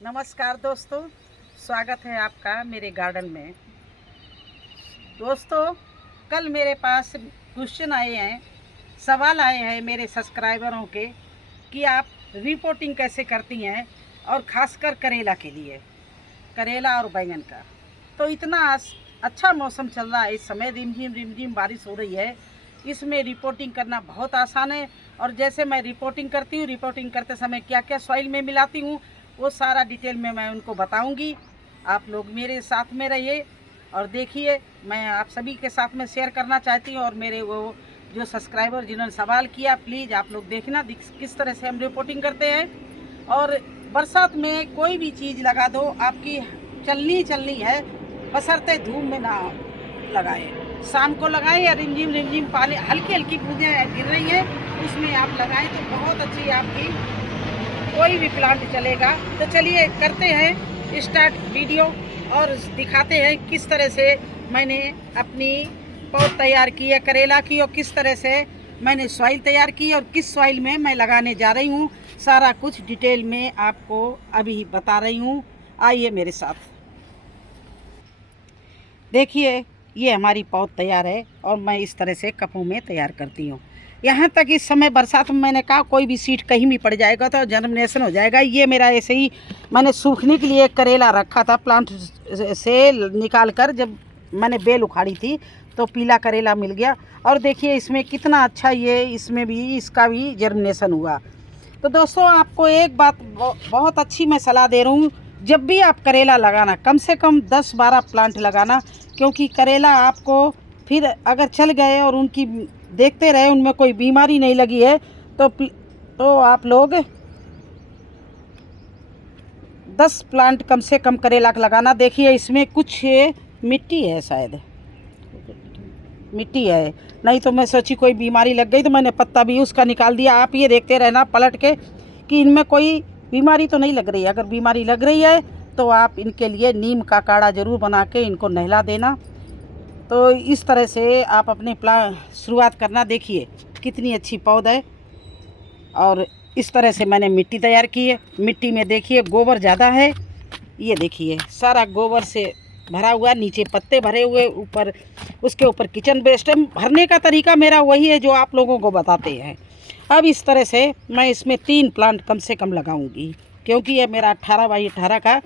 नमस्कार दोस्तों, स्वागत है आपका मेरे गार्डन में। दोस्तों, कल मेरे पास क्वेश्चन आए हैं, सवाल आए हैं मेरे सब्सक्राइबरों के कि आप रिपोर्टिंग कैसे करती हैं, और ख़ासकर करेला के लिए, करेला और बैंगन का। तो इतना अच्छा मौसम चल रहा है, इस समय रिमझिम बारिश हो रही है, इसमें रिपोर्टिंग करना बहुत आसान है। और जैसे मैं रिपोर्टिंग करती हूँ, रिपोर्टिंग करते समय क्या क्या सॉइल में मिलाती हूँ, वो सारा डिटेल में मैं उनको बताऊंगी। आप लोग मेरे साथ में रहिए और देखिए। मैं आप सभी के साथ में शेयर करना चाहती हूँ, और मेरे वो जो सब्सक्राइबर जिन्होंने सवाल किया, प्लीज़ आप लोग देखना किस तरह से हम रिपोर्टिंग करते हैं। और बरसात में कोई भी चीज़ लगा दो, आपकी चलनी है, बशर्ते धूप में ना लगाएं। शाम को लगाएं या रिमझिम पानी हल्की बूंदें गिर रही है, उसमें आप लगाएं तो बहुत अच्छी आपकी कोई भी प्लांट चलेगा। तो चलिए करते हैं स्टार्ट वीडियो, और दिखाते हैं किस तरह से मैंने अपनी पौध तैयार की है करेला की, और किस तरह से मैंने सॉइल तैयार की और किस सॉइल में मैं लगाने जा रही हूँ। सारा कुछ डिटेल में आपको अभी बता रही हूँ, आइए मेरे साथ। देखिए, ये हमारी पौध तैयार है और मैं इस तरह से कपों में तैयार करती हूँ। यहाँ तक इस समय बरसात में मैंने कहा कोई भी सीड कहीं भी पड़ जाएगा तो जर्मिनेशन हो जाएगा। ये मेरा ऐसे ही मैंने सूखने के लिए करेला रखा था, प्लांट से निकाल कर जब मैंने बेल उखाड़ी थी तो पीला करेला मिल गया। और देखिए इसमें कितना अच्छा, ये इसमें भी इसका भी जर्मिनेशन हुआ। तो दोस्तों, आपको एक बात बहुत अच्छी मैं सलाह दे रही हूँ, जब भी आप करेला लगाना कम से कम 10-12 प्लांट लगाना, क्योंकि करेला आपको फिर अगर चल गए और उनकी देखते रहे, उनमें कोई बीमारी नहीं लगी है तो आप लोग 10 प्लांट कम से कम करेला का लगाना। देखिए इसमें कुछ मिट्टी है, शायद मिट्टी है, नहीं तो मैं सोची कोई बीमारी लग गई तो मैंने पत्ता भी उसका निकाल दिया। आप ये देखते रहना पलट के कि इनमें कोई बीमारी तो नहीं लग रही है। अगर बीमारी लग रही है तो आप इनके लिए नीम का काढ़ा ज़रूर बना के इनको नहला देना। तो इस तरह से आप अपने शुरुआत करना। देखिए कितनी अच्छी पौध है, और इस तरह से मैंने मिट्टी तैयार की है। मिट्टी में देखिए गोबर ज़्यादा है, ये देखिए सारा गोबर से भरा हुआ, नीचे पत्ते भरे हुए, ऊपर उसके ऊपर किचन वेस्ट है। भरने का तरीका मेरा वही है जो आप लोगों को बताते हैं। अब इस तरह से मैं इसमें 3 प्लांट कम से कम लगाऊंगी, क्योंकि ये मेरा 18x18 का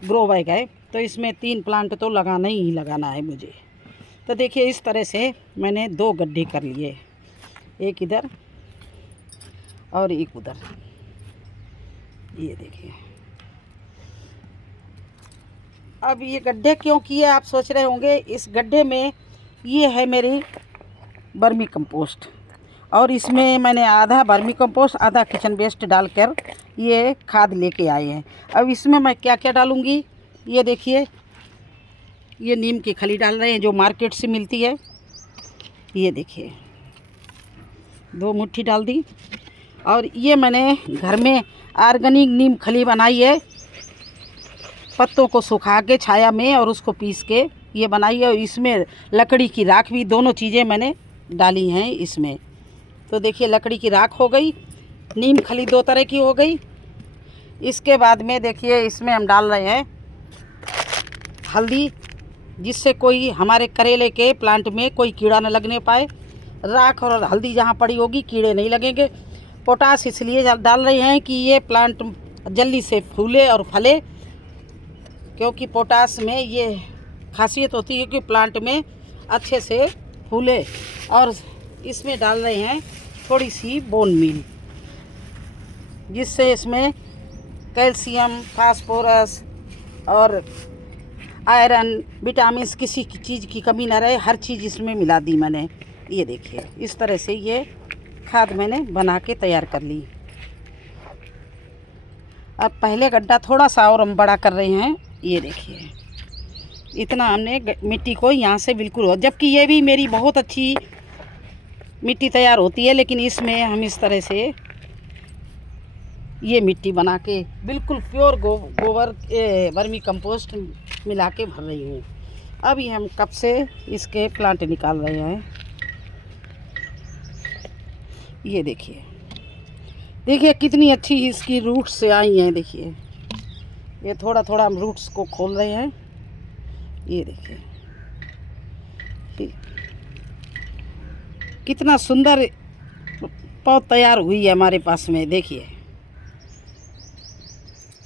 ग्रो बैग है, तो इसमें 3 प्लांट तो लगाना ही लगाना है मुझे। तो देखिए इस तरह से मैंने 2 गड्ढे कर लिए, एक इधर और एक उधर। ये देखिए, अब ये गड्ढे क्यों किए आप सोच रहे होंगे। इस गड्ढे में ये है मेरी वर्मी कंपोस्ट, और इसमें मैंने आधा वर्मी कंपोस्ट आधा किचन वेस्ट डालकर ये खाद लेके आए हैं। अब इसमें मैं क्या क्या डालूँगी, ये देखिए, ये नीम की खली डाल रहे हैं जो मार्केट से मिलती है। ये देखिए 2 मुट्ठी डाल दी। और ये मैंने घर में ऑर्गेनिक नीम खली बनाई है, पत्तों को सुखा के छाया में और उसको पीस के ये बनाई है। और इसमें लकड़ी की राख भी, दोनों चीज़ें मैंने डाली हैं इसमें। तो देखिए लकड़ी की राख हो गई, नीम खली 2 तरह की हो गई। इसके बाद में देखिए इसमें हम डाल रहे हैं हल्दी, जिससे कोई हमारे करेले के प्लांट में कोई कीड़ा न लगने पाए। राख और हल्दी जहाँ पड़ी होगी कीड़े नहीं लगेंगे। पोटास इसलिए डाल रहे हैं कि ये प्लांट जल्दी से फूले और फले, क्योंकि पोटास में ये खासियत होती है कि प्लांट में अच्छे से फूले। और इसमें डाल रहे हैं थोड़ी सी बोन मील, जिससे इसमें कैल्शियम, फास्फोरस और आयरन, विटामिन, किसी की चीज़ की कमी ना रहे। हर चीज़ इसमें मिला दी मैंने। ये देखिए इस तरह से ये खाद मैंने बना के तैयार कर ली। अब पहले गड्ढा थोड़ा सा और हम बड़ा कर रहे हैं। ये देखिए इतना हमने मिट्टी को यहाँ से बिल्कुल हो, जबकि ये भी मेरी बहुत अच्छी मिट्टी तैयार होती है, लेकिन इसमें हम इस तरह से ये मिट्टी बना के बिल्कुल प्योर गोबर वर्मी कंपोस्ट मिला के भर रही हूँ। अब ये हम कप से इसके प्लांट निकाल रहे हैं। ये देखिए, देखिए कितनी अच्छी इसकी रूट से आई हैं। देखिए ये थोड़ा थोड़ा हम रूट्स को खोल रहे हैं। ये देखिए कितना सुंदर पौध तैयार हुई है हमारे पास में, देखिए।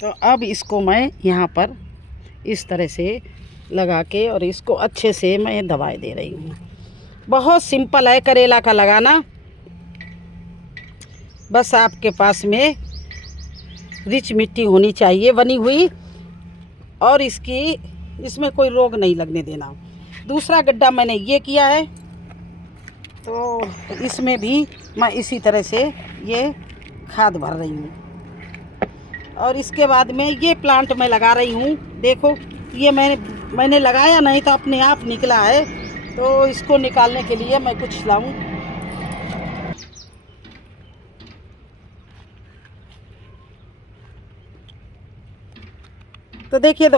तो अब इसको मैं यहाँ पर इस तरह से लगा के और इसको अच्छे से मैं दवाई दे रही हूँ। बहुत सिंपल है करेला का लगाना। बस आपके पास में रिच मिट्टी होनी चाहिए बनी हुई, और इसमें कोई रोग नहीं लगने देना। दूसरा गड्ढा मैंने ये किया है, तो इसमें भी मैं इसी तरह से ये खाद भर रही हूँ। और इसके बाद में ये प्लांट मैं लगा रही हूँ। देखो ये मैंने लगाया नहीं तो अपने आप निकला है, तो इसको निकालने के लिए मैं कुछ लाऊं। तो देखिए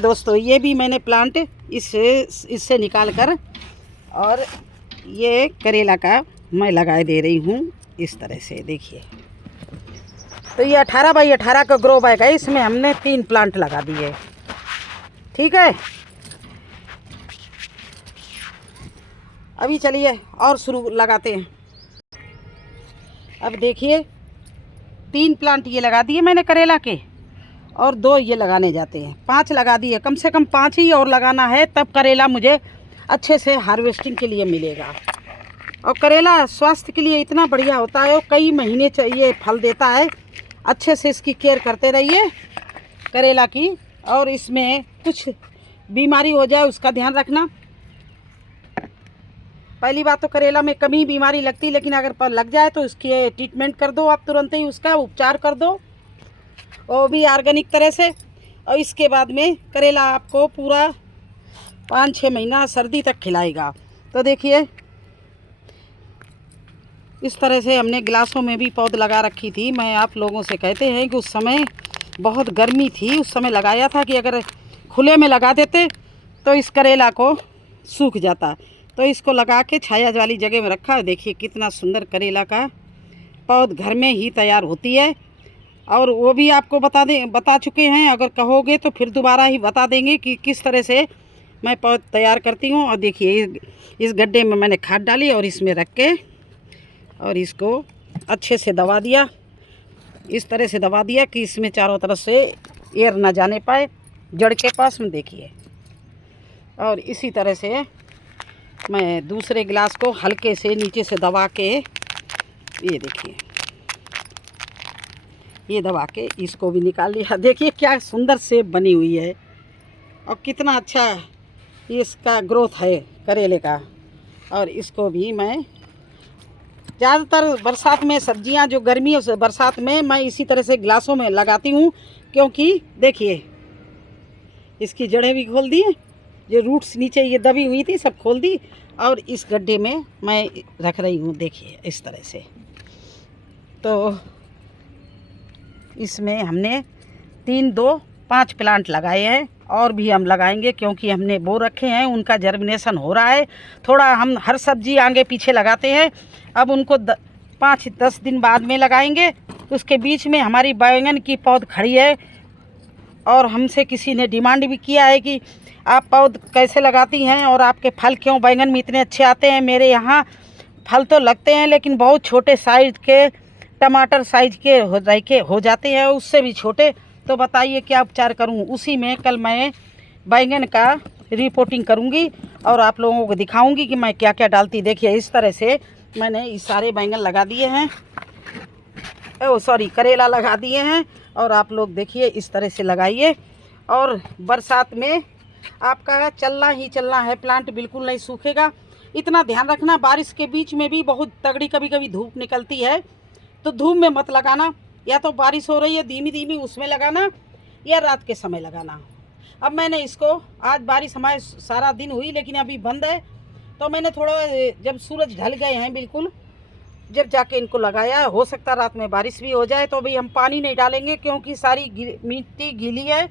दोस्तों, ये भी मैंने प्लांट इससे निकाल कर और ये करेला का मैं लगाए दे रही हूँ इस तरह से, देखिए। तो ये 18 बाई 18 का ग्रो बैग है, इसमें हमने 3 प्लांट लगा दिए। ठीक है, अभी चलिए और शुरू लगाते हैं। अब देखिए 3 प्लांट ये लगा दिए मैंने करेला के, और 2 ये लगाने जाते हैं। 5 लगा दिए, कम से कम 5 ही और लगाना है, तब करेला मुझे अच्छे से हार्वेस्टिंग के लिए मिलेगा। और करेला स्वास्थ्य के लिए इतना बढ़िया होता है, और कई महीने चाहिए फल देता है। अच्छे से इसकी केयर करते रहिए करेला की, और इसमें कुछ बीमारी हो जाए उसका ध्यान रखना। पहली बात तो करेला में कमी बीमारी लगती, लेकिन अगर लग जाए तो उसकी ट्रीटमेंट कर दो आप, तुरंत ही उसका उपचार कर दो, वो भी ऑर्गेनिक तरह से। और इसके बाद में करेला आपको पूरा 5-6 महीना सर्दी तक खिलाएगा। तो देखिए इस तरह से हमने गिलासों में भी पौध लगा रखी थी। मैं आप लोगों से कहते हैं कि उस समय बहुत गर्मी थी, उस समय लगाया था कि अगर खुले में लगा देते तो इस करेला को सूख जाता। तो इसको लगा के छाया वाली जगह में रखा है। देखिए कितना सुंदर करेला का पौध घर में ही तैयार होती है, और वो भी आपको बता चुके हैं। अगर कहोगे तो फिर दोबारा ही बता देंगे कि किस तरह से मैं पौध तैयार करती हूँ। और देखिए इस गड्ढे में मैंने खाद डाली और इसमें रख के और इसको अच्छे से दबा दिया, इस तरह से दबा दिया कि इसमें चारों तरफ से एयर ना जाने पाए जड़ के पास में, देखिए। और इसी तरह से मैं दूसरे गिलास को हल्के से नीचे से दबा के, ये देखिए, ये दबा के इसको भी निकाल लिया। देखिए क्या सुंदर शेप बनी हुई है, और कितना अच्छा इसका ग्रोथ है करेले का। और इसको भी मैं ज़्यादातर बरसात में सब्जियां जो गर्मी और बरसात में मैं इसी तरह से गिलासों में लगाती हूँ, क्योंकि देखिए इसकी जड़ें भी खोल दी, जो रूट्स नीचे ये दबी हुई थी सब खोल दी, और इस गड्ढे में मैं रख रही हूँ, देखिए इस तरह से। तो इसमें हमने 3, 2, 5 प्लांट लगाए हैं, और भी हम लगाएंगे, क्योंकि हमने बो रखे हैं, उनका जर्मिनेशन हो रहा है। थोड़ा हम हर सब्जी आगे पीछे लगाते हैं, अब उनको 5-10 दिन बाद में लगाएंगे। उसके बीच में हमारी बैंगन की पौध खड़ी है, और हमसे किसी ने डिमांड भी किया है कि आप पौध कैसे लगाती हैं और आपके फल क्यों बैंगन में इतने अच्छे आते हैं। मेरे यहाँ फल तो लगते हैं, लेकिन बहुत छोटे साइज़ के, टमाटर साइज़ के हो जाते हैं, उससे भी छोटे। तो बताइए क्या उपचार करूं। उसी में कल मैं बैंगन का रिपोर्टिंग करूंगी और आप लोगों को दिखाऊंगी कि मैं क्या क्या डालती। देखिए इस तरह से मैंने ये सारे बैंगन लगा दिए हैं, करेला लगा दिए हैं। और आप लोग देखिए इस तरह से लगाइए, और बरसात में आपका चलना ही चलना है, प्लांट बिल्कुल नहीं सूखेगा। इतना ध्यान रखना, बारिश के बीच में भी बहुत तगड़ी कभी कभी धूप निकलती है, तो धूप में मत लगाना। या तो बारिश हो रही है धीमी धीमी उसमें लगाना, या रात के समय लगाना। अब मैंने इसको, आज बारिश हमारे सारा दिन हुई लेकिन अभी बंद है, तो मैंने थोड़ा जब सूरज ढल गए हैं बिल्कुल, जब जाके इनको लगाया। हो सकता रात में बारिश भी हो जाए, तो अभी हम पानी नहीं डालेंगे क्योंकि सारी मिट्टी गीली है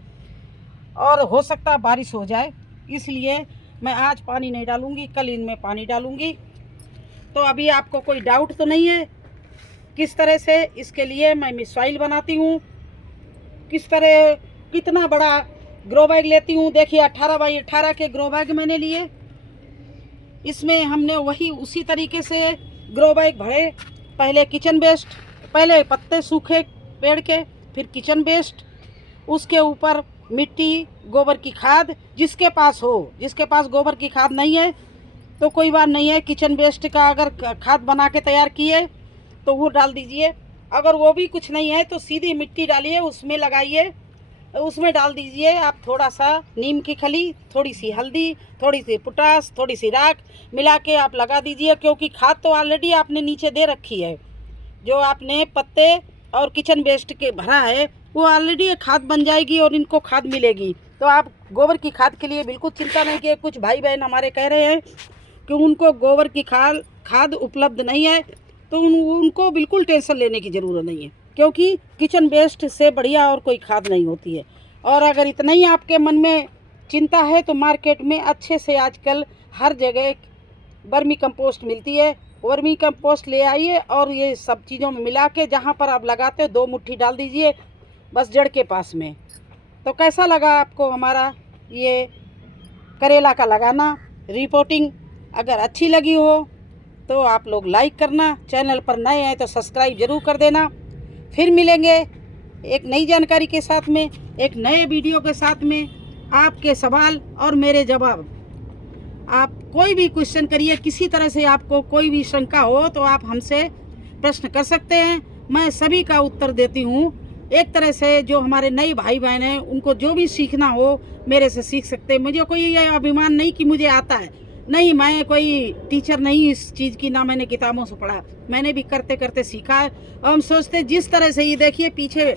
और हो सकता बारिश हो जाए, इसलिए मैं आज पानी नहीं डालूँगी, कल इनमें पानी डालूँगी। तो अभी आपको कोई डाउट तो नहीं है किस तरह से इसके लिए मैं मिसवाइल बनाती हूँ, किस तरह कितना बड़ा ग्रो बैग लेती हूँ। देखिए 18 बाई 18 के ग्रो बैग मैंने लिए। इसमें हमने वही उसी तरीके से ग्रो बैग भरे। पहले किचन वेस्ट, पहले पत्ते सूखे पेड़ के, फिर किचन वेस्ट, उसके ऊपर मिट्टी, गोबर की खाद, जिसके पास हो। जिसके पास गोबर की खाद नहीं है तो कोई बात नहीं है, किचन वेस्ट का अगर खाद बना के तैयार किए तो वो डाल दीजिए। अगर वो भी कुछ नहीं है तो सीधी मिट्टी डालिए, उसमें लगाइए, उसमें डाल दीजिए आप थोड़ा सा नीम की खली, थोड़ी सी हल्दी, थोड़ी सी पोटास, थोड़ी सी राख मिला के आप लगा दीजिए। क्योंकि खाद तो ऑलरेडी आपने नीचे दे रखी है, जो आपने पत्ते और किचन वेस्ट के भरा है वो ऑलरेडी खाद बन जाएगी और इनको खाद मिलेगी। तो आप गोबर की खाद के लिए बिल्कुल चिंता नहीं किए। कुछ भाई बहन हमारे कह रहे हैं कि उनको गोबर की खाद उपलब्ध नहीं है, तो उनको बिल्कुल टेंशन लेने की ज़रूरत नहीं है, क्योंकि किचन वेस्ट से बढ़िया और कोई खाद नहीं होती है। और अगर इतना ही आपके मन में चिंता है तो मार्केट में अच्छे से आजकल हर जगह वर्मी कंपोस्ट मिलती है। वर्मी कंपोस्ट ले आइए और ये सब चीज़ों में मिला के जहाँ पर आप लगाते हो 2 मुट्ठी डाल दीजिए बस जड़ के पास में। तो कैसा लगा आपको हमारा ये करेला का लगाना रिपोर्टिंग? अगर अच्छी लगी हो तो आप लोग लाइक करना, चैनल पर नए हैं तो सब्सक्राइब ज़रूर कर देना। फिर मिलेंगे एक नई जानकारी के साथ में, एक नए वीडियो के साथ में। आपके सवाल और मेरे जवाब, आप कोई भी क्वेश्चन करिए, किसी तरह से आपको कोई भी शंका हो तो आप हमसे प्रश्न कर सकते हैं। मैं सभी का उत्तर देती हूँ। एक तरह से जो हमारे नए भाई बहन हैं उनको जो भी सीखना हो मेरे से सीख सकते हैं। मुझे कोई ये अभिमान नहीं कि मुझे आता है, नहीं, मैं कोई टीचर नहीं इस चीज़ की, ना मैंने किताबों से पढ़ा, मैंने भी करते करते सीखा है। और हम सोचते जिस तरह से ये देखिए पीछे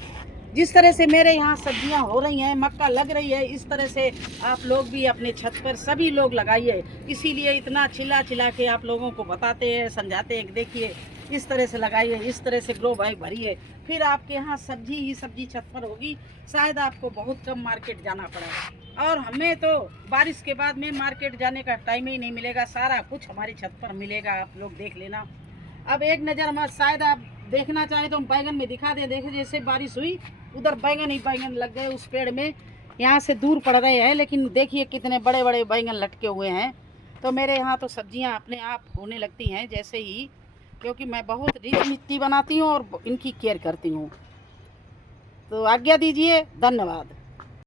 जिस तरह से मेरे यहाँ सब्जियाँ हो रही हैं, मक्का लग रही है, इस तरह से आप लोग भी अपने छत पर सभी लोग लगाइए। इसीलिए इतना चिल्ला चिल्ला के आप लोगों को बताते हैं, समझाते हैं कि देखिए इस तरह से लगाइए, इस तरह से ग्रो बैग भरिए, फिर आपके यहाँ सब्जी ही सब्जी छत पर होगी। शायद आपको बहुत कम मार्केट जाना पड़ेगा, और हमें तो बारिश के बाद में मार्केट जाने का टाइम ही नहीं मिलेगा। सारा कुछ हमारी छत पर मिलेगा, आप लोग देख लेना। अब एक नज़र में शायद आप देखना चाहें तो हम बैगन में दिखा दें। देखो जैसे बारिश हुई उधर बैगन ही बैगन लग गए उस पेड़ में, यहाँ से दूर पड़ रहे हैं, लेकिन देखिए कितने बड़े बड़े बैगन लटके हुए हैं। तो मेरे यहाँ तो सब्जियाँ अपने आप होने लगती हैं जैसे ही, क्योंकि मैं बहुत रिच मिट्टी बनाती हूँ और इनकी केयर करती हूँ। तो आज्ञा दीजिए, धन्यवाद।